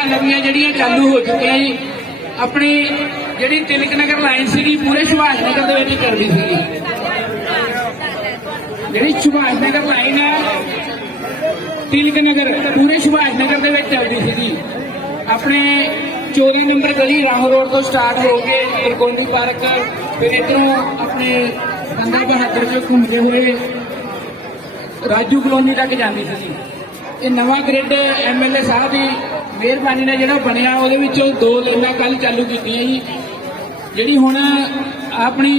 ਲਾਈਨਾਂ ਨਵੀਆਂ ਜਿਹੜੀਆਂ ਚਾਲੂ ਹੋ ਚੁੱਕੀਆਂ ਜੀ, ਆਪਣੀ ਜਿਹੜੀ ਤਿਲਕ ਨਗਰ ਲਾਈਨ ਸੀਗੀ, ਪੂਰੇ ਸੁਭਾਸ਼ ਨਗਰ ਦੇ ਵਿੱਚ ਚੱਲਦੀ ਸੀਗੀ। ਜਿਹੜੀ ਸੁਭਾਸ਼ ਨਗਰ ਲਾਈਨ ਹੈ, ਤਿਲਕ ਨਗਰ, ਪੂਰੇ ਸੁਭਾਸ਼ ਨਗਰ ਦੇ ਵਿੱਚ ਚੱਲਦੀ ਸੀਗੀ। ਆਪਣੇ 24 ਨੰਬਰ ਗਲੀ ਰਾਹੋਂ ਰੋਡ ਤੋਂ ਸਟਾਰਟ ਹੋ ਕੇ ਤਰਕੋਂਦੀ ਪਾਰਕ, ਫਿਰ ਇਧਰੋਂ ਆਪਣੇ ਬੰਦਾ ਬਹਾਦਰ ਚੋਂ ਘੁੰਮਦੇ ਹੋਏ ਰਾਜੂ ਕਲੋਨੀ ਤੱਕ ਜਾਂਦੀ ਸੀ ਇਹ ਨਵਾਂ ਗ੍ਰਿਡ ਐਮਐਲਏ ਸਾਹਿਬ ਦੀ ਮਿਹਰਬਾਨੀ ਨਾਲ ਜਿਹੜਾ ਬਣਿਆ ਉਹਦੇ ਵਿੱਚੋਂ ਦੋ ਲਾਈਨਾਂ ਕੱਲ ਚਾਲੂ ਕੀਤੀਆਂ ਜੀ। ਜਿਹੜੀ ਹੁਣ ਆਪਣੀ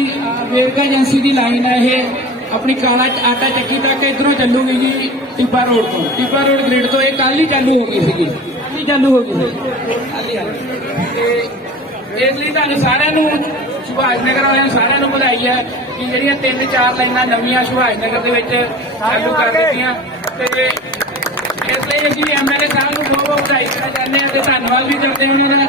ਵੇਰਕਾ ਏਜੰਸੀ ਦੀ ਲਾਈਨ ਹੈ ਇਹ ਆਪਣੀ ਕਾਲਾ ਆਟਾ ਚੱਕੀ ਤੱਕ ਇਧਰੋਂ ਚੱਲੂਗੀ ਜੀ ਟਿੱਬਾ ਰੋਡ ਤੋਂ। ਟਿੱਬਾ ਰੋਡ ਗ੍ਰਿਡ ਤੋਂ ਇਹ ਕੱਲ ਹੀ ਚਾਲੂ ਹੋ ਗਈ ਸੀਗੀ। ਕੱਲ੍ਹ ਹੀ ਚਾਲੂ ਹੋ ਗਈ ਸੀ। ਤੇ ਇਸ ਲਈ ਤੁਹਾਨੂੰ ਸਾਰਿਆਂ ਨੂੰ ਸੁਭਾਸ਼ ਨਗਰ ਵਾਲਿਆਂ ਨੂੰ ਸਾਰਿਆਂ ਨੂੰ ਵਧਾਈ ਹੈ ਕਿ ਜਿਹੜੀਆਂ ਤਿੰਨ ਚਾਰ ਲਾਈਨਾਂ ਨਵੀਆਂ ਸੁਭਾਸ਼ ਨਗਰ ਦੇ ਵਿੱਚ ਚਾਲੂ ਕਰ ਦਿੱਤੀਆਂ। ਤੇ ਇਸ ਲਈ ਅਸੀਂ ਐਮਐਲਏ ਸਾਹਿਬ ਨੂੰ ਬਹੁਤ ਬਹੁਤ ਵਧਾਈ ਦੇਣਾ ਚਾਹੁੰਦੇ ਹਾਂ ਤੇ ਧੰਨਵਾਦ ਵੀ ਕਰਦੇ ਹਾਂ ਉਹਨਾਂ ਦਾ।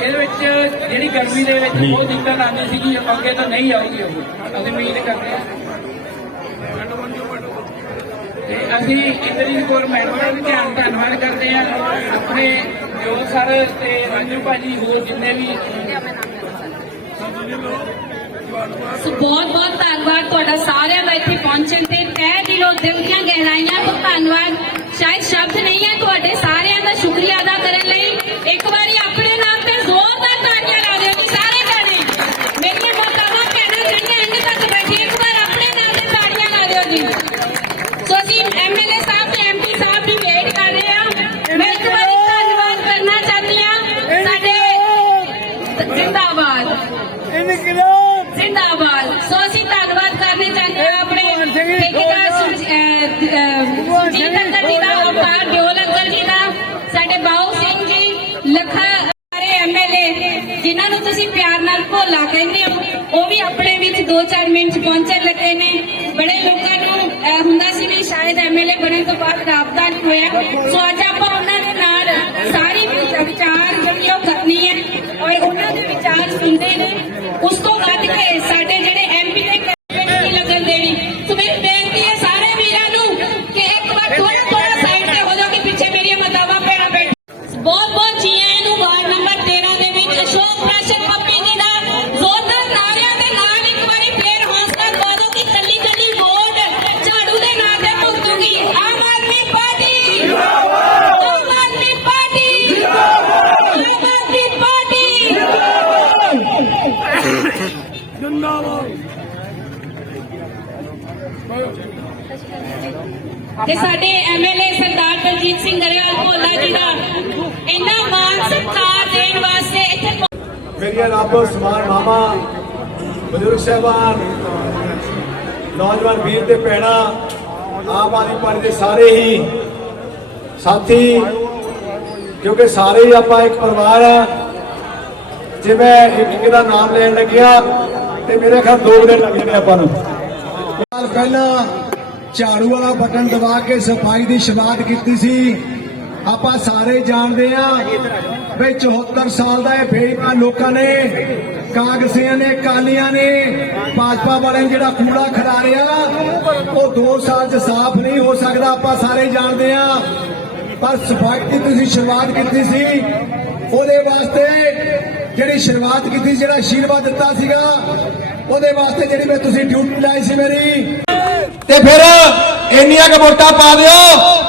ਇਹਦੇ ਵਿੱਚ ਜਿਹੜੀ ਗਰਮੀ ਦੇ ਵਿੱਚ ਬਹੁਤ ਦਿੱਕਤ ਆਉਂਦੀ ਸੀਗੀ ਅੱਗੇ ਤਾਂ ਨਹੀਂ ਆਊਗੀ ਉਹ। ਅਸੀਂ ਉਮੀਦ ਕਰਦੇ ਹਾਂ। ਤੇ ਅਸੀਂ ਇੰਦਰੀ ਗਵਰਨਮੈਂਟ ਦਾ ਵੀ ਧਿਆਨ ਧੰਨਵਾਦ ਕਰਦੇ ਹਾਂ। ਆਪਣੇ ਜੋ ਸਰ ਤੇ ਰਾਜੂ ਭਾਜੀ ਹੋਰ ਜਿੰਨੇ ਵੀ ਸੋ ਬਹੁਤ ਬਹੁਤ ਧੰਨਵਾਦ ਤੁਹਾਡਾ ਸਾਰਿਆਂ ਦਾ ਇੱਥੇ ਪਹੁੰਚਣ ਤੇ। ਤਹਿ ਦਿਲੋਂ ਦਿਲ ਦੀਆਂ ਗਹਿਰਾਈਆਂ ਤੋਂ ਧੰਨਵਾਦ। ਸ਼ਾਇਦ ਸ਼ਬਦ ਨਹੀਂ ਹੈ। ਤੁਹਾਡੇ ਸਾਰਿਆਂ ਦਾ ਸ਼ੁਕਰੀਆ ਅਦਾ ਕਰਨ ਲਈ ਇੱਕ ਤੁਸੀਂ ਪਿਆਰ ਨਾਲ ਭੋਲਾ ਕਹਿੰਦੇ ਹੋ। ਉਹ ਵੀ ਆਪਣੇ ਵਿੱਚ 2-4 ਮਿੰਟ ਪਹੁੰਚਣ ਲੱਗੇ ਨੇ। ਬੜੇ ਲੋਕਾਂ ਨੂੰ ਹੁੰਦਾ ਸੀ ਵੀ ਸ਼ਾਇਦ ਐਮਐਲਏ ਬਣਨ ਤੋਂ ਬਾਅਦ ਰਾਬਤਾ ਨਹੀਂ ਹੋਇਆ। ਸੋ ਅੱਜ ਆਪਾਂ ਉਹਨਾਂ ਦੇ ਨਾਲ ਸਾਰੀ ਵਿਚਾਰ ਜਿਹੜੀ ਆ ਉਹ ਕਰਨੀ ਹੈ, ਔਰ ਉਹਨਾਂ ਦੇ ਵਿਚਾਰ ਸੁਣਦੇ ਨੇ। ਉਸ ਤੋਂ ਵੱਧ ਕੇ ਸਾਡੇ ਮੇਰੀਆਂ ਰੱਬ ਸਮਾਨ ਮਾਮਾ, ਬਜ਼ੁਰਗ ਸਾਹਿਬਾਨ, ਨੌਜਵਾਨ ਵੀਰ ਤੇ ਭੈਣਾਂ, ਆਮ ਆਦਮੀ ਪਾਰਟੀ ਦੇ ਸਾਰੇ ਹੀ ਸਾਥੀ, ਕਿਉਂਕਿ ਸਾਰੇ ਹੀ ਆਪਾਂ ਇੱਕ ਪਰਿਵਾਰ ਆ, ਜੇ ਮੈਂ ਇੱਕ ਇੱਕ ਦਾ ਨਾਮ ਲੈਣ ਲੱਗਿਆ ਤੇ ਮੇਰੇ ਖਿਆਲ ਦੋ ਕੁ ਦਿਨ ਲੱਗ ਜਾਣੇ ਆਪਾਂ ਨੂੰ। ਸਾਲ ਪਹਿਲਾਂ ਝਾੜੂ ਵਾਲਾ ਬਟਨ ਦਬਾ ਕੇ ਸਫ਼ਾਈ ਦੀ ਸ਼ੁਰੂਆਤ ਕੀਤੀ ਸੀ। ਆਪਾਂ ਸਾਰੇ ਜਾਣਦੇ ਆ ਵੀ 74 ਸਾਲ ਦਾ ਇਹ ਬੇਈਮਾਨ ਲੋਕਾਂ ਨੇ, ਕਾਂਗਰਸੀਆਂ ਨੇ ਕਾਲੀਆਂ ਨੇ, ਭਾਜਪਾ ਵਾਲਿਆਂ ਨੇ ਜਿਹੜਾ ਕੂੜਾ ਖਿਲਾਰਿਆ ਉਹ 2 ਸਾਲ ਚ ਸਾਫ਼ ਨਹੀਂ ਹੋ ਸਕਦਾ, ਆਪਾਂ ਸਾਰੇ ਜਾਣਦੇ ਆ ਪਰ ਸਫ਼ਾਈ ਦੀ ਤੁਸੀਂ ਸ਼ੁਰੂਆਤ ਕੀਤੀ ਸੀ, ਉਹਦੇ ਵਾਸਤੇ ਜਿਹੜੀ ਸ਼ੁਰੂਆਤ ਕੀਤੀ, ਜਿਹੜਾ ਆਸ਼ੀਰਵਾਦ ਦਿੱਤਾ ਸੀਗਾ, ਉਹਦੇ ਵਾਸਤੇ ਜਿਹੜੀ ਮੈਂ ਤੁਸੀਂ ਡਿਊਟੀ ਲਾਈ ਸੀ ਮੇਰੀ ਤੇ ਫਿਰ ਇੰਨੀਆਂ ਕੁ ਵੋਟਾਂ ਪਾ ਦਿਓ,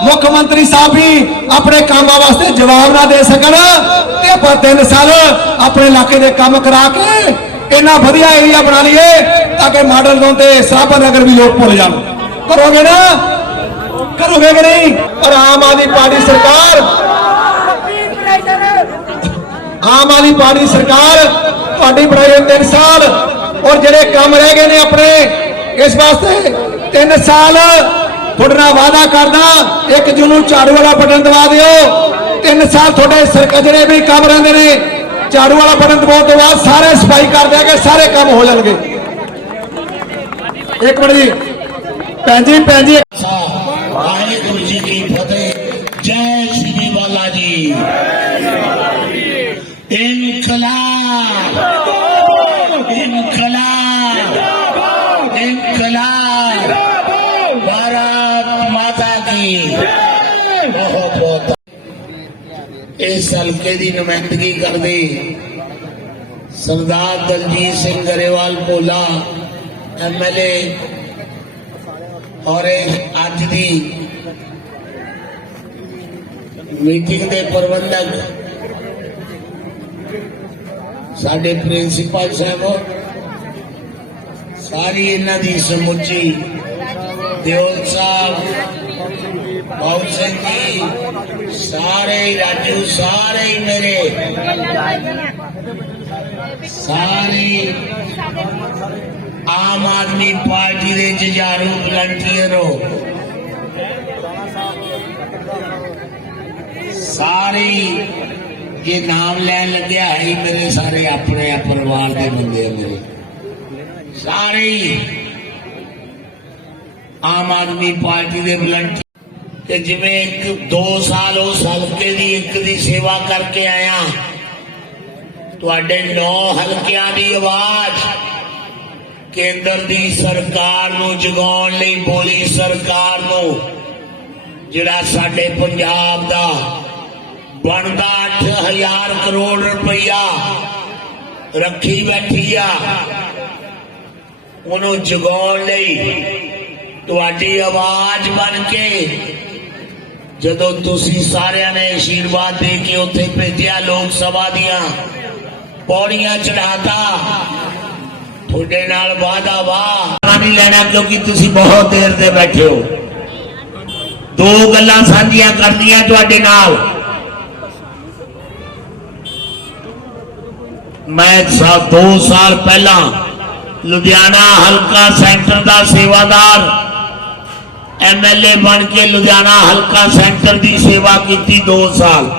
ਮੁੱਖ ਮੰਤਰੀ ਸਾਹਿਬ ਵੀ ਆਪਣੇ ਕੰਮਾਂ ਵਾਸਤੇ ਜਵਾਬ ਨਾ ਦੇ ਸਕਣ ਤੇ ਆਪਾਂ ਤਿੰਨ ਸਾਲ ਆਪਣੇ ਇਲਾਕੇ ਦੇ ਕੰਮ ਕਰਾ ਕੇ ਇੰਨਾ ਵਧੀਆ ਏਰੀਆ ਬਣਾ ਲਈਏ ਤਾਂ ਕਿ ਮਾਡਲ ਜ਼ੋਨ ਤੇ ਸਾਬਾ ਨਗਰ ਵੀ ਲੋਕ ਭੁੱਲ ਜਾਣ। ਕਰੋਗੇ ਨਾ? ਕਰੋਗੇ ਕਿ ਨਹੀਂ? ਪਰ ਆਮ ਆਦਮੀ ਪਾਰਟੀ ਸਰਕਾਰ ਆਮ ਆਦਮੀ ਪਾਰਟੀ ਸਰਕਾਰ ਤੁਹਾਡੀ ਬਣਾਈ ਹੋਈ ਤਿੰਨ ਸਾਲ ਔਰ ਜਿਹੜੇ ਕੰਮ ਰਹਿ ਗਏ ਨੇ ਆਪਣੇ, ਇਸ ਵਾਸਤੇ ਤਿੰਨ ਸਾਲ ਤੁਹਾਡੇ ਨਾਲ ਵਾਅਦਾ ਕਰਦਾ, ਇੱਕ ਜੂਨ ਨੂੰ ਝਾੜੂ ਵਾਲਾ ਬਟਨ ਦਵਾ ਦਿਓ। ਤਿੰਨ ਸਾਲ ਤੁਹਾਡੇ ਸਰਕਾਰ ਜਿਹੜੇ ਵੀ ਕੰਮ ਰਹਿੰਦੇ ਨੇ। ਝਾੜੂ ਵਾਲਾ ਬਟਨ ਦਬਾਉਣ ਤੋਂ ਬਾਅਦ ਸਾਰੇ ਸਫ਼ਾਈ ਕਰ ਦਿਆਂਗੇ, ਸਾਰੇ ਕੰਮ ਹੋ ਜਾਣਗੇ। ਇੱਕ ਮਿੰਟ ਜੀ। ਭੈਣ ਜੀ ਭੈਣ ਜੀ। ਭਾਰਤ ਮਾਤਾ ਕੀ ਬਹੁਤ ਬਹੁਤ ਇਸ ਹਲਕੇ ਦੀ ਨੁਮਾਇੰਦਗੀ ਕਰਦੇ। ਸਰਦਾਰ ਦਲਜੀਤ ਸਿੰਘ ਗਰੇਵਾਲ ਭੋਲਾ ਐਮਐਲਏ ਔਰ ਇਹ ਅੱਜ ਦੀ ਮੀਟਿੰਗ ਦੇ ਪ੍ਰਬੰਧਕ ਸਾਡੇ ਪ੍ਰਿੰਸੀਪਲ ਸਾਹਿਬ, ਸਾਰੀ ਇਹਨਾਂ ਦੀ ਸਮੁੱਚੀ ਦਿਓਲ ਸਾਹਿਬ ਬਾਉ ਸਿੰਘ ਜੀ ਸਾਰੇ ਰਾਜੂ, ਸਾਰੇ ਮੇਰੇ। ਸਾਰੇ ਆਮ ਆਦਮੀ ਪਾਰਟੀ ਦੇ ਜਜ਼ਾਰੂ ਵਲੰਟੀਅਰ ਹੋ ਸਾਰੇ ਇਹ ਨਾਮ ਲੈਣ ਲੱਗਿਆ ਹੈ ਮੇਰੇ ਸਾਰੇ ਆਪਣੇ ਆ ਪਰਿਵਾਰ ਦੇ ਬੰਦੇ ਮੇਰੇ। ਸਾਰੇ ਆਮ ਆਦਮੀ ਪਾਰਟੀ ਦੇ ਵਲੰਟੀਅਰ ਕਿ ਜਿਵੇਂ ਇੱਕ 2 ਸਾਲ ਉਸ ਹਲਕੇ ਦੀ ਇੱਕ ਦੀ ਸੇਵਾ ਕਰਕੇ ਆਇਆ। ਤੁਹਾਡੇ 9 ਹਲਕਿਆਂ ਦੀ ਆਵਾਜ਼ ਕੇਂਦਰ ਦੀ ਸਰਕਾਰ ਨੂੰ ਜਗਾਉਣ ਲਈ ਬੋਲੀ ਸਰਕਾਰ ਨੂੰ, ਜਿਹੜਾ ਸਾਡੇ ਪੰਜਾਬ ਦਾ ਬਣਦਾ 8000 ਕਰੋੜ ਰੁਪਈਆ ਰੱਖੀ ਬੈਠੀ ਆ, ਉਹਨੂੰ ਜਗਾਉਣ ਲਈ ਤੁਹਾਡੀ ਆਵਾਜ਼ ਬਣ ਕੇ ਜਦੋਂ ਤੁਸੀਂ ਸਾਰਿਆਂ ਨੇ ਆਸ਼ੀਰਵਾਦ ਦੇ ਕੇ ਉੱਥੇ ਭੇਜਿਆ ਲੋਕ ਸਭਾ ਦੀਆਂ ਪੌੜੀਆਂ ਚੜਾਤਾ ਤੁਹਾਡੇ ਨਾਲ ਵਾਦਾ ਵਾਹ ਨਹੀਂ ਲੈਣਾ ਕਿਉਂਕਿ ਤੁਸੀਂ ਬਹੁਤ ਦੇਰ ਦੇ ਬੈਠੇ ਹੋ ਦੋ ਗੱਲਾਂ ਸਾਂਝੀਆਂ ਕਰਨੀਆਂ ਤੁਹਾਡੇ ਨਾਲ ਮੈਂ ਸਾ ਦੋ ਸਾਲ ਪਹਿਲਾਂ ਲੁਧਿਆਣਾ ਹਲਕਾ ਸੈਂਟਰ ਦਾ ਸੇਵਾਦਾਰ ਐਮਐਲਏ ਬਣ ਕੇ ਲੁਧਿਆਣਾ ਹਲਕਾ ਸੈਂਟਰ ਦੀ ਸੇਵਾ ਕੀਤੀ 2 ਸਾਲ।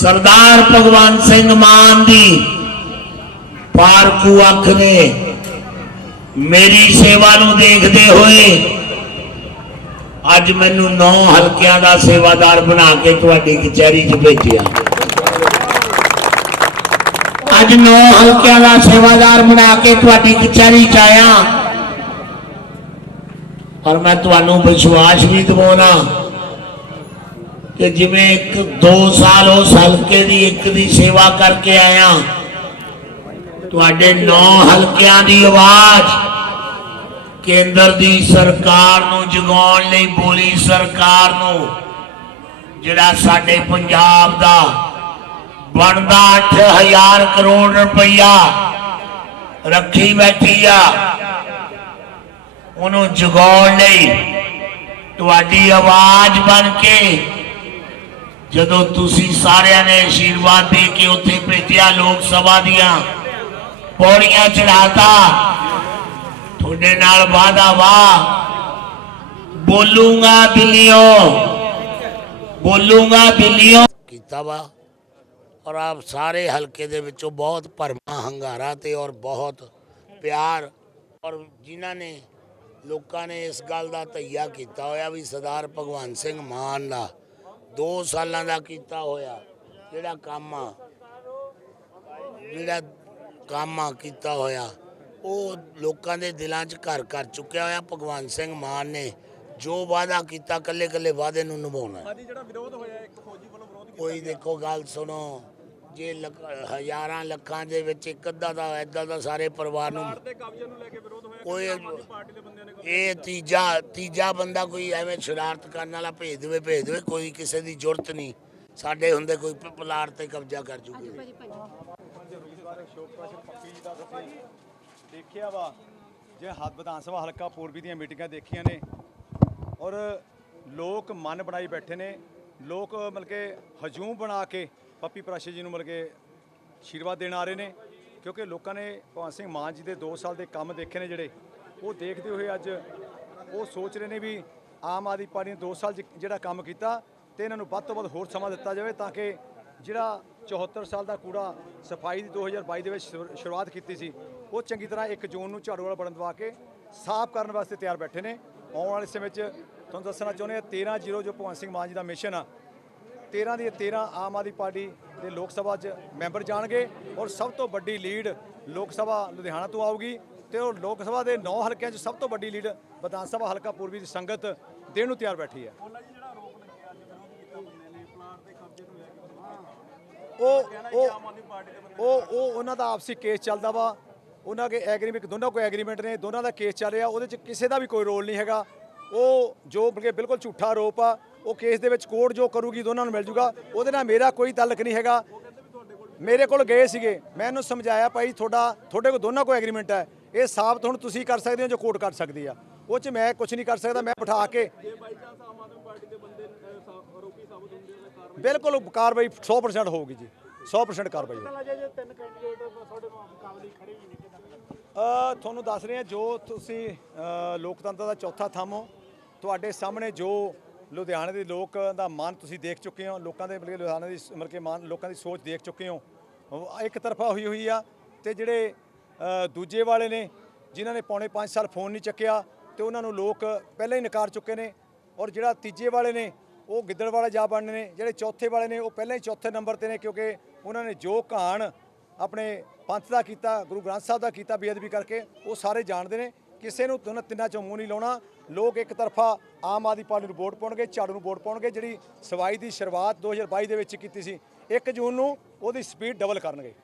ਸਰਦਾਰ ਭਗਵੰਤ ਸਿੰਘ ਮਾਨ ਦੀ ਪਾਰਕੂ ਅੱਖ ਨੇ ਮੇਰੀ ਸੇਵਾ ਨੂੰ ਦੇਖਦੇ ਹੋਏ ਅੱਜ ਮੈਨੂੰ 9 ਹਲਕਿਆਂ ਦਾ ਸੇਵਾਦਾਰ ਬਣਾ ਕੇ ਤੁਹਾਡੀ ਕਚਹਿਰੀ 'ਚ ਭੇਜਿਆ। ਅੱਜ 9 ਹਲਕਿਆਂ ਦਾ ਸੇਵਾਦਾਰ ਬਣਾ ਕੇ ਤੁਹਾਡੀ ਕਚਹਿਰੀ 'ਚ ਆਇਆ। ਔਰ ਮੈਂ ਤੁਹਾਨੂੰ ਵਿਸ਼ਵਾਸ ਵੀ ਦਿਵਾਉਣਾ ਕਿ ਜਿਵੇਂ ਇੱਕ 2 ਸਾਲ ਉਸ ਹਲਕੇ ਦੀ ਇੱਕ ਦੀ ਸੇਵਾ ਕਰਕੇ ਆਇਆ, ਤੁਹਾਡੇ 9 ਹਲਕਿਆਂ ਦੀ ਆਵਾਜ਼ ਕੇਂਦਰ ਦੀ ਸਰਕਾਰ ਨੂੰ ਜਗਾਉਣ ਲਈ ਬੋਲੀ ਸਰਕਾਰ ਨੂੰ, ਜਿਹੜਾ ਸਾਡੇ ਪੰਜਾਬ ਦਾ ਬਣਦਾ 8000 ਕਰੋੜ ਰੁਪਈਆ ਰੱਖੀ ਬੈਠੀ ਆ ਉਹਨੂੰ ਜਗਾਉਣ ਲਈ ਤੁਹਾਡੀ ਆਵਾਜ਼ ਬਣ ਕੇ ਜਦੋਂ ਤੁਸੀਂ ਸਾਰਿਆਂ ਨੇ ਆਸ਼ੀਰਵਾਦ ਦੇ ਕੇ ਉੱਥੇ ਭੇਜਿਆ, ਲੋਕ ਸਭਾ ਦੀਆਂ, ਪੌੜੀਆਂ ਚੜਾਤਾ ਤੁਹਾਡੇ ਨਾਲ ਵਾਦਾ ਵਾ ਬੋਲੂੰਗਾ ਦਿੱਲੀੋਂ ਬੋਲੂੰਗਾ ਦਿੱਲੀੋਂ ਕੀਤਾ ਵਾ ਔਰ ਆਪ ਸਾਰੇ ਹਲਕੇ ਦੇ ਵਿੱਚੋਂ ਬਹੁਤ ਭਰਮਾ, ਹੰਗਾਰਾ ਤੇ ਔਰ ਬਹੁਤ ਪਿਆਰ ਔਰ ਜਿਨ੍ਹਾਂ ਨੇ ਲੋਕਾਂ ਨੇ ਇਸ ਗੱਲ ਦਾ ਧਈਆ ਕੀਤਾ ਹੋਇਆ ਵੀ ਸਰਦਾਰ ਭਗਵੰਤ ਸਿੰਘ ਮਾਨ ਦਾ 2 ਸਾਲਾਂ ਦਾ ਕੀਤਾ ਹੋਇਆ ਜਿਹੜਾ ਕੰਮ ਆ ਜਿਹੜਾ ਕੰਮ ਆ ਕੀਤਾ ਹੋਇਆ ਉਹ ਲੋਕਾਂ ਦੇ ਦਿਲਾਂ 'ਚ ਘਰ ਕਰ ਚੁੱਕਿਆ ਹੋਇਆ ਭਗਵੰਤ ਸਿੰਘ ਮਾਨ ਨੇ ਜੋ ਵਾਅਦਾ ਕੀਤਾ ਕੱਲੇ ਕੱਲੇ ਵਾਅਦੇ ਨੂੰ ਨਿਭਾਉਣਾ। ਅੱਜ ਜਿਹੜਾ ਵਿਰੋਧ ਹੋਇਆ ਇੱਕ ਫੌਜੀ ਵੱਲੋਂ ਵਿਰੋਧ ਕੋਈ ਦੇਖੋ ਗੱਲ ਸੁਣੋ ਜੇ ਹਜ਼ਾਰਾਂ ਲੱਖਾਂ ਦੇ ਵਿੱਚ ਇੱਕ ਅੱਧਾ ਦਾ ਐਦਾਂ ਦਾ ਸਾਰੇ ਪਰਿਵਾਰ ਨੂੰ ਕੋਈ ਇਹ ਤੀਜਾ ਤੀਜਾ ਬੰਦਾ ਕੋਈ ਐਵੇਂ ਸ਼ਰਾਰਤ ਕਰਨ ਵਾਲਾ ਭੇਜ ਦੇਵੇ ਭੇਜ ਦੇਵੇ ਕੋਈ ਕਿਸੇ ਦੀ ਜ਼ਰੂਰਤ ਨਹੀਂ। ਸਾਡੇ ਹੁੰਦੇ ਕੋਈ ਪਲਾਟ ਤੇ ਕਬਜ਼ਾ ਕਰ ਜੂਗੇ। ਦੇਖਿਆ ਵਾ ਜੇ ਹੱਦ ਵਿਧਾਨ ਸਭਾ ਹਲਕਾ ਪੂਰਬੀ ਦੀਆਂ ਮੀਟਿੰਗਾਂ ਦੇਖੀਆਂ ਨੇ ਔਰ ਲੋਕ ਮਨ ਬਣਾਈ ਬੈਠੇ ਨੇ ਲੋਕ ਮਤਲਬ ਕਿ ਹਜੂਮ ਬਣਾ ਕੇ ਪੱਪੀ ਪ੍ਰਾਸ਼ੇ ਜੀ ਨੂੰ ਮਤਲਬ ਕਿ ਆਸ਼ੀਰਵਾਦ ਦੇਣ ਆ ਰਹੇ ਨੇ ਕਿਉਂਕਿ ਲੋਕਾਂ ਨੇ ਭਗਵੰਤ ਸਿੰਘ ਮਾਨ ਜੀ ਦੇ 2 ਸਾਲ ਦੇ ਕੰਮ ਦੇਖੇ ਨੇ ਜਿਹੜੇ, ਉਹ ਦੇਖਦੇ ਹੋਏ ਅੱਜ ਉਹ ਸੋਚ ਰਹੇ ਨੇ ਵੀ ਆਮ ਆਦਮੀ ਪਾਰਟੀ ਨੇ 2 ਸਾਲ 'ਚ ਜਿਹੜਾ ਕੰਮ ਕੀਤਾ ਤੇ ਇਹਨਾਂ ਨੂੰ ਵੱਧ ਤੋਂ ਵੱਧ ਹੋਰ ਸਮਾਂ ਦਿੱਤਾ ਜਾਵੇ ਤਾਂ ਕਿ ਜਿਹੜਾ 74 ਸਾਲ ਦਾ ਕੂੜਾ ਸਫ਼ਾਈ ਦੀ 2022 ਦੇ ਵਿੱਚ ਸ਼ੁਰੂ- ਸ਼ੁਰੂਆਤ ਕੀਤੀ ਸੀ, ਉਹ ਚੰਗੀ ਤਰ੍ਹਾਂ 1 ਜੂਨ ਨੂੰ ਝਾੜੂ ਵਾਲਾ ਬਣਨ ਦਵਾ ਕੇ ਸਾਫ਼ ਕਰਨ ਵਾਸਤੇ ਤਿਆਰ ਬੈਠੇ ਨੇ। ਆਉਣ ਵਾਲੇ ਸਮੇਂ 'ਚ ਤੁਹਾਨੂੰ ਦੱਸਣਾ ਚਾਹੁੰਦੇ ਆ 13 ਜ਼ੀਰੋ ਜੋ ਭਗਵੰਤ ਸਿੰਘ ਮਾਨ ਜੀ ਦਾ ਮਿਸ਼ਨ ਆ 13 ਦੀ 13 ਆਮ ਆਦਮੀ ਪਾਰਟੀ ਦੇ ਲੋਕ ਸਭਾ 'ਚ ਮੈਂਬਰ ਜਾਣਗੇ ਔਰ ਸਭ ਤੋਂ ਵੱਡੀ ਲੀਡ ਲੋਕ ਸਭਾ ਲੁਧਿਆਣਾ ਤੋਂ ਆਊਗੀ ਤੇ ਉਹ ਲੋਕ ਸਭਾ ਦੇ 9 ਹਲਕਿਆਂ 'ਚ ਸਭ ਤੋਂ ਵੱਡੀ ਲੀਡ ਵਿਧਾਨ ਸਭਾ ਹਲਕਾ ਪੂਰਬੀ ਦੀ ਸੰਗਤ ਦੇਣ ਨੂੰ ਤਿਆਰ ਬੈਠੀ ਹੈ। ਉਹ ਉਹ ਉਹ ਉਹਨਾਂ ਦਾ ਆਪਸੀ ਕੇਸ ਚੱਲਦਾ ਵਾ। ਉਹਨਾਂ ਕੇ ਐਗਰੀਮੈਂਟ ਦੋਨੋਂ ਕੋਈ ਐਗਰੀਮੈਂਟ ਨੇ ਦੋਨਾਂ ਦਾ ਕੇਸ ਚੱਲ ਰਿਹਾ। ਉਹਦੇ ਚ ਕਿਸੇ ਦਾ ਵੀ ਕੋਈ ਰੋਲ ਨਹੀਂ ਹੈਗਾ। ਉਹ ਜੋ ਬਲਕਿ ਬਿਲਕੁਲ ਝੂਠਾ ਆਰੋਪ ਆ। ਉਹ ਕੇਸ ਦੇ ਵਿੱਚ ਕੋਰਟ ਜੋ ਕਰੂਗੀ ਦੋਨਾਂ ਨੂੰ ਮਿਲ ਜੂਗਾ। ਉਹਦੇ ਨਾਲ ਮੇਰਾ ਕੋਈ ਤਾਲੁਕ ਨਹੀਂ ਹੈਗਾ। ਮੇਰੇ ਕੋਲ ਗਏ ਸੀਗੇ। ਮੈਂ ਇਹਨੂੰ ਸਮਝਾਇਆ ਭਾਈ ਤੁਹਾਡਾ ਤੁਹਾਡੇ ਕੋਲ ਦੋਨਾਂ ਕੋਲ ਐਗਰੀਮੈਂਟ ਹੈ। ਇਹ ਸਾਬਤ ਹੁਣ ਤੁਸੀਂ ਕਰ ਸਕਦੇ ਹੋ ਜੋ ਕੋਰਟ ਕਰ ਸਕਦੀ ਆ। ਉਹ ਚ ਮੈਂ ਕੁਝ ਨਹੀਂ ਕਰ ਸਕਦਾ ਮੈਂ ਬਿਠਾ ਕੇ ਬਿਲਕੁਲ ਕਾਰਵਾਈ 100% ਹੋਊਗੀ ਜੀ। 100% ਕਾਰਵਾਈ ਤੁਹਾਨੂੰ ਦੱਸ ਰਹੇ ਹਾਂ ਜੋ ਤੁਸੀਂ ਲੋਕਤੰਤਰ ਦਾ ਚੌਥਾ ਥੰਮ ਹੋ। ਤੁਹਾਡੇ ਸਾਹਮਣੇ ਜੋ ਲੁਧਿਆਣੇ ਦੇ ਲੋਕ ਦਾ ਮਨ ਤੁਸੀਂ ਦੇਖ ਚੁੱਕੇ ਹੋ, ਲੋਕਾਂ ਦੇ ਮਤਲਬ ਕਿ ਲੁਧਿਆਣੇ ਦੀ ਮਤਲਬ ਕਿ ਮਨ ਲੋਕਾਂ ਦੀ ਸੋਚ ਦੇਖ ਚੁੱਕੇ ਹੋ। ਇੱਕ ਤਰਫਾ ਹੋਈ ਹੋਈ ਆ ਤੇ ਜਿਹੜੇ ਦੂਜੇ ਵਾਲੇ ਨੇ, ਜਿਨ੍ਹਾਂ ਨੇ ਪੌਣੇ 5 ਸਾਲ ਫੋਨ ਨਹੀਂ ਚੱਕਿਆ ਤੇ ਉਹਨਾਂ ਨੂੰ ਲੋਕ ਪਹਿਲਾਂ ਹੀ ਨਕਾਰ ਚੁੱਕੇ ਨੇ ਔਰ ਜਿਹੜਾ ਤੀਜੇ ਵਾਲੇ ਨੇ, ਉਹ ਗਿੱਦੜ ਵਾਲੇ ਜਾ ਬਣਨੇ ਨੇ, ਜਿਹੜੇ ਚੌਥੇ ਵਾਲੇ ਨੇ, ਉਹ ਪਹਿਲਾਂ ਹੀ ਚੌਥੇ ਨੰਬਰ ਤੇ ਨੇ ਕਿਉਂਕਿ ਉਹਨਾਂ ਨੇ ਜੋ ਕਹਾਣ ਆਪਣੇ ਪੰਥ ਦਾ ਕੀਤਾ, ਗੁਰੂ ਗ੍ਰੰਥ ਸਾਹਿਬ ਦਾ ਕੀਤਾ, ਬੇਅਦਬੀ ਕਰਕੇ, ਉਹ ਸਾਰੇ ਜਾਣਦੇ ਨੇ। ਕਿਸੇ ਨੂੰ ਦੋਨਾਂ ਤਿੰਨਾਂ ਚੋਂ ਮੂੰਹ ਨਹੀਂ ਲਾਉਣਾ। ਲੋਕ ਇੱਕ ਤਰਫਾ ਆਮ ਆਦਮੀ ਪਾਰਟੀ ਨੂੰ ਵੋਟ ਪਾਉਣਗੇ, ਝਾੜੂ ਨੂੰ ਵੋਟ ਪਾਉਣਗੇ, ਜਿਹੜੀ ਸਵਾਈ ਦੀ ਸ਼ੁਰੂਆਤ 2022 ਦੇ ਵਿੱਚ ਕੀਤੀ ਸੀ। 1 ਜੂਨ ਨੂੰ ਉਹਦੀ ਸਪੀਡ ਡਬਲ ਕਰਨਗੇ।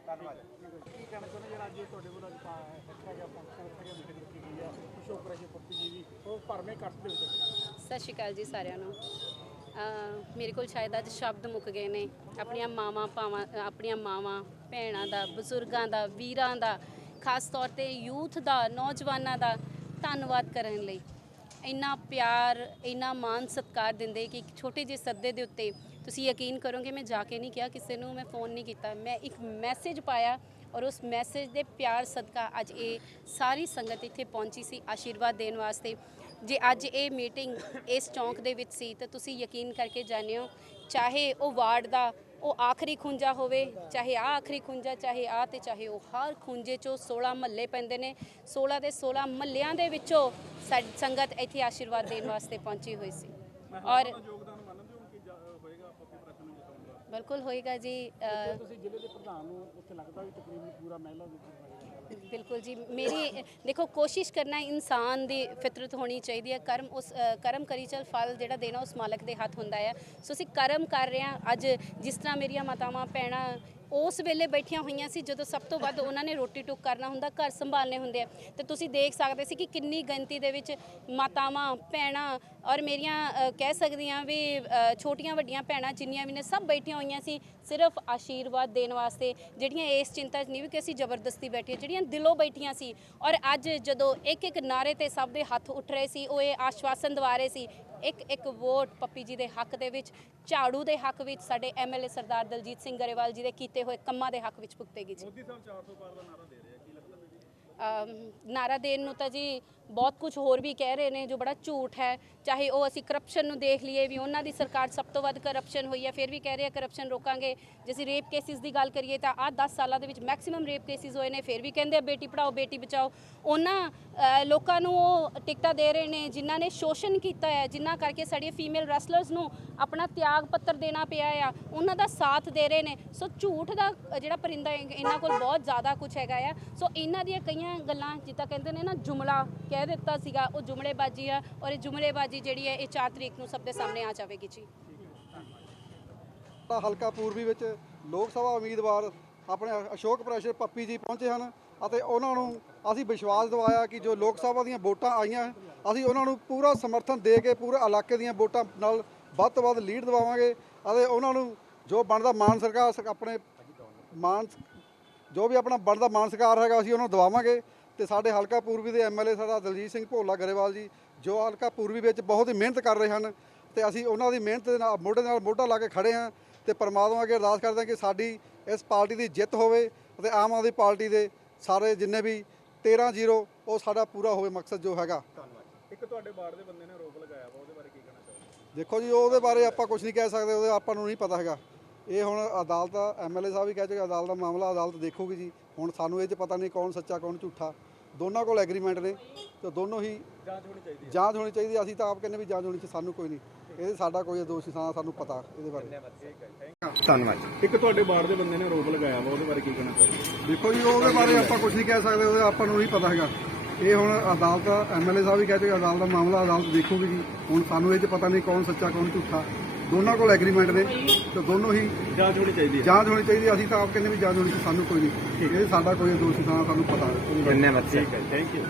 ਸਤਿ ਸ਼੍ਰੀ ਅਕਾਲ ਜੀ ਸਾਰਿਆਂ ਨੂੰ। ਮੇਰੇ ਕੋਲ ਸ਼ਾਇਦ ਅੱਜ ਸ਼ਬਦ ਮੁੱਕ ਗਏ ਨੇ। ਆਪਣੀਆਂ ਮਾਵਾਂ, ਭਾਵਾਂ ਆਪਣੀਆਂ ਮਾਵਾਂ, ਭੈਣਾਂ ਦਾ, ਬਜ਼ੁਰਗਾਂ ਦਾ, ਵੀਰਾਂ ਦਾ ਖਾਸ ਤੌਰ ਤੇ ਯੂਥ ਦਾ, ਨੌਜਵਾਨਾਂ ਦਾ ਧੰਨਵਾਦ ਕਰਨ ਲਈ। ਇੰਨਾ ਪਿਆਰ, ਇੰਨਾ ਮਾਣ ਸਤਿਕਾਰ ਦਿੰਦੇ ਕਿ ਇੱਕ ਛੋਟੇ ਜਿਹੇ ਸੱਦੇ ਦੇ ਉੱਤੇ ਤੁਸੀਂ ਯਕੀਨ ਕਰੋਗੇ, ਮੈਂ ਜਾ ਕੇ ਨਹੀਂ ਕਿਹਾ, ਕਿਸੇ ਨੂੰ ਮੈਂ ਫੋਨ ਨਹੀਂ ਕੀਤਾ। ਮੈਂ ਇੱਕ ਮੈਸੇਜ ਪਾਇਆ ਔਰ ਉਸ ਮੈਸੇਜ ਦੇ ਪਿਆਰ ਸਦਕਾ ਅੱਜ ਇਹ ਸਾਰੀ ਸੰਗਤ ਇੱਥੇ ਪਹੁੰਚੀ ਸੀ ਆਸ਼ੀਰਵਾਦ ਦੇਣ ਵਾਸਤੇ। ਜੇ ਅੱਜ ਇਹ ਮੀਟਿੰਗ ਇਸ ਚੌਂਕ ਦੇ ਵਿੱਚ ਸੀ ਤਾਂ ਤੁਸੀਂ ਯਕੀਨ ਕਰਕੇ ਜਾਣਿਓ, ਚਾਹੇ ਉਹ ਵਾਰਡ ਦਾ ਉਹ ਆਖਰੀ ਖੁੰਝਾ ਹੋਵੇ ਚਾਹੇ ਆ ਆਖਰੀ ਖੁੰਝਾ ਚਾਹੇ ਆ ਤੇ ਚਾਹੇ ਉਹ ਹਰ ਖੁੰਝੇ ਚੋਂ 16 ਮਹੱਲੇ ਪੈਂਦੇ ਨੇ। 16 ਦੇ 16 ਮਹੱਲਿਆਂ ਦੇ ਵਿੱਚੋਂ ਸਾਡੀ ਸੰਗਤ ਇੱਥੇ ਆਸ਼ੀਰਵਾਦ ਦੇਣ ਵਾਸਤੇ ਪਹੁੰਚੀ ਹੋਈ ਸੀ। ਔਰ ਬਿਲਕੁਲ ਹੋਏਗਾ ਜੀ ਤੁਸੀਂ ਜ਼ਿਲ੍ਹੇ ਦੇ ਪ੍ਰਧਾਨ ਨੂੰ ਉੱਥੇ ਲੱਗਦਾ ਵੀ ਤਕਰੀਬਨ ਪੂਰਾ ਮਹਿਲਾ ਵਿੱਚ ਬਿਲਕੁਲ ਜੀ। ਮੇਰੀ, ਦੇਖੋ, ਕੋਸ਼ਿਸ਼ ਕਰਨਾ ਇਨਸਾਨ ਦੀ ਫਿਤਰਤ ਹੋਣੀ ਚਾਹੀਦੀ ਹੈ। ਕਰਮ ਉਸ ਕਰਮ ਕਰੀ ਚਲ, ਫਲ ਜਿਹੜਾ ਦੇਣਾ ਉਸ ਮਾਲਕ ਦੇ ਹੱਥ ਹੁੰਦਾ ਹੈ। ਸੋ ਅਸੀਂ ਕਰਮ ਕਰ ਰਹੇ ਹਾਂ। ਅੱਜ ਜਿਸ ਤਰ੍ਹਾਂ ਮੇਰੀਆਂ ਮਾਤਾਵਾਂ, ਭੈਣਾਂ ਉਸ ਵੇਲੇ ਬੈਠੀਆਂ ਹੋਈਆਂ ਸੀ ਜਦੋਂ ਸਭ ਤੋਂ ਵੱਧ ਉਹਨਾਂ ਨੇ ਰੋਟੀ ਟੁੱਕ ਕਰਨਾ ਹੁੰਦਾ ਘਰ ਸੰਭਾਲਨੇ ਹੁੰਦੇ ਆ। ਤੇ ਤੁਸੀਂ ਦੇਖ ਸਕਦੇ ਸੀ ਕਿ ਕਿੰਨੀ ਗਿਣਤੀ ਦੇ ਵਿੱਚ ਮਾਤਾਵਾਂ ਭੈਣਾਂ ਔਰ ਮੇਰੀਆਂ ਅ, ਕਹਿ ਸਕਦੀਆਂ ਵੀ ਛੋਟੀਆਂ ਵੱਡੀਆਂ ਭੈਣਾਂ ਜਿੰਨੀਆਂ ਵੀ ਨੇ ਸਭ ਬੈਠੀਆਂ ਹੋਈਆਂ ਸੀ ਸਿਰਫ ਆਸ਼ੀਰਵਾਦ ਦੇਣ ਵਾਸਤੇ ਜਿਹੜੀਆਂ ਇਸ ਚਿੰਤਾ 'ਚ ਨਹੀਂ ਵੀ ਕਿ ਅਸੀਂ ਜ਼ਬਰਦਸਤੀ ਬੈਠੀਆਂ ਜਿਹੜੀਆਂ ਦਿਲੋਂ ਬੈਠੀਆਂ ਸੀ। ਔਰ ਅੱਜ ਜਦੋਂ ਇੱਕ ਇੱਕ ਨਾਰੇ ਤੇ ਸਭ ਦੇ ਹੱਥ ਉੱਠ ਰਹੇ ਸੀ ਉਹ ਇਹ ਆਸ਼ਵਾਸਨ ਦਿਵਾ ਰਹੇ ਸੀ ਇੱਕ ਇੱਕ ਵੋਟ ਪੱਪੀ ਜੀ ਦੇ ਹੱਕ ਦੇ ਵਿੱਚ ਝਾੜੂ ਦੇ ਹੱਕ ਵਿੱਚ ਸਾਡੇ ਐਮਐਲਏ ਸਰਦਾਰ ਦਲਜੀਤ ਸਿੰਘ ਗਰੇਵਾਲ ਜੀ ਦੇ ਕੀਤੇ ਹੋਏ ਕੰਮਾਂ ਦੇ ਹੱਕ ਵਿੱਚ ਭੁਗਤੇਗੀ ਜੀ। ਮੋਦੀ ਸਾਹਿਬ 400 ਪਾਰ ਦਾ ਨਾਰਾ ਦੇ ਰਹੇ ਆ ਕੀ ਲੱਗਦਾ? ਨਾਰਾ ਦੇਣ ਨੂੰ ਤਾਂ ਜੀ ਬਹੁਤ ਕੁਝ ਹੋਰ ਵੀ ਕਹਿ ਰਹੇ ਨੇ ਜੋ ਬੜਾ ਝੂਠ ਹੈ। ਚਾਹੇ ਉਹ ਅਸੀਂ ਕਰਪਸ਼ਨ ਨੂੰ ਦੇਖ ਲਈਏ ਵੀ ਉਹਨਾਂ ਦੀ ਸਰਕਾਰ ਸਭ ਤੋਂ ਵੱਧ ਕਰਪਸ਼ਨ ਹੋਈ ਹੈ, ਫਿਰ ਵੀ ਕਹਿ ਰਹੇ ਆ ਕਰਪਸ਼ਨ ਰੋਕਾਂਗੇ। ਜੇ ਅਸੀਂ ਰੇਪ ਕੇਸਿਸ ਦੀ ਗੱਲ ਕਰੀਏ ਤਾਂ ਆਹ 10 ਸਾਲਾਂ ਦੇ ਵਿੱਚ ਮੈਕਸਿਮਮ ਰੇਪ ਕੇਸਿਸ ਹੋਏ ਨੇ, ਫਿਰ ਵੀ ਕਹਿੰਦੇ ਆ ਬੇਟੀ ਪੜਾਓ ਬੇਟੀ ਬਚਾਓ। ਉਹਨਾਂ ਲੋਕਾਂ ਨੂੰ ਉਹ ਟਿਕਟਾਂ ਦੇ ਰਹੇ ਨੇ ਜਿਨ੍ਹਾਂ ਨੇ ਸ਼ੋਸ਼ਣ ਕੀਤਾ ਹੈ, ਜਿਨ੍ਹਾਂ ਕਰਕੇ ਸਾਡੀਆਂ ਫੀਮੇਲ ਰੈਸਲਰਸ ਨੂੰ ਆਪਣਾ ਤਿਆਗ ਪੱਤਰ ਦੇਣਾ ਪਿਆ ਆ। ਉਹਨਾਂ ਦਾ ਸਾਥ ਦੇ ਰਹੇ ਨੇ। ਸੋ ਝੂਠ ਦਾ, ਜਿਹੜਾ ਪਰਿੰਦਾ ਇਹਨਾਂ ਕੋਲ ਬਹੁਤ ਜ਼ਿਆਦਾ ਕੁਝ ਹੈਗਾ ਆ। ਸੋ ਇਹਨਾਂ ਦੀਆਂ ਕਈਆਂ ਗੱਲਾਂ, ਜਿੱਦਾਂ ਕਹਿੰਦੇ ਨੇ ਨਾ, ਜੁਮਲਾ ਕਹਿ ਕਹਿ ਦਿੱਤਾ ਸੀਗਾ, ਉਹ ਜੁਮਲੇਬਾਜ਼ੀ ਆ ਔਰ ਇਹ ਜੁਮਲੇਬਾਜ਼ੀ ਜਿਹੜੀ ਹੈ, ਇਹ 4 ਤਰੀਕ ਨੂੰ ਸਭ ਦੇ ਸਾਹਮਣੇ ਆ ਜਾਵੇਗੀ ਜੀ। ਤਾਂ ਹਲਕਾ ਪੂਰਬੀ ਵਿੱਚ ਲੋਕ ਸਭਾ ਉਮੀਦਵਾਰ ਆਪਣੇ ਅਸ਼ੋਕ ਪ੍ਰੈਸ਼ਰ ਪੱਪੀ ਜੀ ਪਹੁੰਚੇ ਹਨ ਅਤੇ ਉਹਨਾਂ ਨੂੰ ਅਸੀਂ ਵਿਸ਼ਵਾਸ ਦਿਵਾਇਆ ਕਿ ਜੋ ਲੋਕ ਸਭਾ ਦੀਆਂ ਵੋਟਾਂ ਆਈਆਂ, ਅਸੀਂ ਉਹਨਾਂ ਨੂੰ ਪੂਰਾ ਸਮਰਥਨ ਦੇ ਕੇ ਪੂਰੇ ਇਲਾਕੇ ਦੀਆਂ ਵੋਟਾਂ ਨਾਲ ਵੱਧ ਤੋਂ ਵੱਧ ਲੀਡ ਦਿਵਾਵਾਂਗੇ ਅਤੇ ਉਹਨਾਂ ਨੂੰ ਜੋ ਬਣਦਾ ਮਾਨ ਸਰਕਾਰ ਆਪਣੇ ਮਾਨ ਜੋ ਵੀ ਆਪਣਾ ਬਣਦਾ ਮਾਨ ਸਰਕਾਰ ਹੈਗਾ, ਅਸੀਂ ਉਹਨਾਂ ਨੂੰ ਦਵਾਵਾਂਗੇ। ਤੇ ਸਾਡੇ ਹਲਕਾ ਪੂਰਬੀ ਦੇ ਐਮਐਲਏ ਸਾਡਾ ਦਲਜੀਤ ਸਿੰਘ ਭੋਲਾ ਗਰੇਵਾਲ ਜੀ ਜੋ ਹਲਕਾ ਪੂਰਬੀ ਵਿੱਚ ਬਹੁਤ ਹੀ ਮਿਹਨਤ ਕਰ ਰਹੇ ਹਨ ਤੇ ਅਸੀਂ ਉਹਨਾਂ ਦੀ ਮਿਹਨਤ ਦੇ ਨਾਲ ਮੋਢੇ ਨਾਲ ਮੋਢਾ ਲਾ ਕੇ ਖੜੇ ਹਾਂ ਤੇ ਪਰਮਾਤਮਾ ਅੱਗੇ ਅਰਦਾਸ ਕਰਦੇ ਹਾਂ ਕਿ ਸਾਡੀ ਇਸ ਪਾਰਟੀ ਦੀ ਜਿੱਤ ਹੋਵੇ ਅਤੇ ਆਮ ਆਦਮੀ ਪਾਰਟੀ ਦੇ ਸਾਰੇ ਜਿੰਨੇ ਵੀ 13-0 ਉਹ ਸਾਡਾ ਪੂਰਾ ਹੋਵੇ ਮਕਸਦ ਜੋ ਹੈਗਾ। ਇੱਕ ਤੁਹਾਡੇ ਬਾੜ ਦੇ ਬੰਦੇ ਨੇ ਆਰੋਪ ਲਗਾਇਆ ਵਾ ਉਹਦੇ ਬਾਰੇ ਕੀ ਕਹਿਣਾ ਚਾਹੋਗੇ? ਦੇਖੋ ਜੀ ਉਹਦੇ ਬਾਰੇ ਆਪਾਂ ਕੁਝ ਨਹੀਂ ਕਹਿ ਸਕਦੇ ਉਹਦੇ ਆਪਾਂ ਨੂੰ ਨਹੀਂ ਪਤਾ ਹੈਗਾ। ਇਹ ਹੁਣ ਅਦਾਲਤ ਐਮਐਲਏ ਸਾਹਿਬ ਵੀ ਕਹਿ ਚੁੱਕੇ ਅਦਾਲਤ ਦਾ ਮਾਮਲਾ ਅਦਾਲਤ ਦੇਖੂਗੀ ਜੀ। ਹੁਣ ਸਾਨੂੰ ਇਹ 'ਚ ਪਤਾ ਨਹੀਂ ਕੌਣ ਸੱਚਾ ਕੌਣ ਝੂਠਾ। ਦੋਨਾਂ ਕੋਲ ਐਗਰੀਮੈਂਟ ਨੇ ਤੇ ਦੋਨੋਂ ਹੀ ਜਾਂਚ ਹੋਣੀ ਚਾਹੀਦੀ ਹੈ। ਜਾਂਚ ਹੋਣੀ ਚਾਹੀਦੀ ਹੈ। ਅਸੀਂ ਤਾਂ ਆਪ ਕਹਿੰਦੇ ਵੀ ਜਾਂਚ ਹੋਣੀ ਚਾਹੀਦੀ ਸਾਨੂੰ ਕੋਈ ਨਹੀਂ। ਇਹ ਸਾਡਾ ਕੋਈ ਦੋਸ਼ ਨਹੀਂ ਸਾ- ਸਾਨੂੰ ਪਤਾ ਇਹਦੇ ਬਾਰੇ। ਧੰਨਵਾਦ ਇੱਕ ਤੁਹਾਡੇ ਬਾੜ ਦੇ ਬੰਦੇ ਨੇ ਆਰੋਪ ਲਗਾਇਆ ਵਾ ਉਹਦੇ ਬਾਰੇ ਕੀ ਕਹਿਣਾ ਚਾਹੋਗੇ? ਦੇਖੋ ਜੀ ਉਹਦੇ ਬਾਰੇ ਆਪਾਂ ਕੁਝ ਨਹੀਂ ਕਹਿ ਸਕਦੇ ਉਹਦੇ ਆਪਾਂ ਨੂੰ ਨਹੀਂ ਪਤਾ ਹੈਗਾ। ਇਹ ਹੁਣ ਅਦਾਲਤ ਐਮਐਲਏ ਸਾਹਿਬ ਵੀ ਕਹਿ ਚੁੱਕੇ ਅਦਾਲਤ ਦਾ ਮਾਮਲਾ ਅਦਾਲਤ ਦੇਖੂਗੀ ਜੀ। ਹੁਣ ਸਾਨੂੰ ਇਹ 'ਚ ਪਤਾ ਨਹੀਂ ਕੌਣ ਸੱਚਾ ਕੌਣ ਝੂਠਾ। ਦੋਨਾਂ ਕੋਲ ਐਗਰੀਮੈਂਟ ਨੇ ਤੇ ਦੋਨੋਂ ਹੀ ਜਾਂਚ ਹੋਣੀ ਚਾਹੀਦੀ ਹੈ। ਜਾਂਚ ਹੋਣੀ ਚਾਹੀਦੀ ਹੈ। ਅਸੀਂ ਤਾਂ ਆਪ ਕਹਿੰਦੇ ਵੀ ਜਾਂਚ ਹੋਣੀ ਚਾਹੀਦੀ ਸਾਨੂੰ ਕੋਈ ਨਹੀਂ। ਇਹ ਸਾਡਾ ਕੋਈ ਦੋਸ਼ੀ ਤਾਂ ਸਾਨੂੰ ਪਤਾ ਹੈ ਧੰਨਵਾਦ। ਠੀਕ ਹੈ। Thank you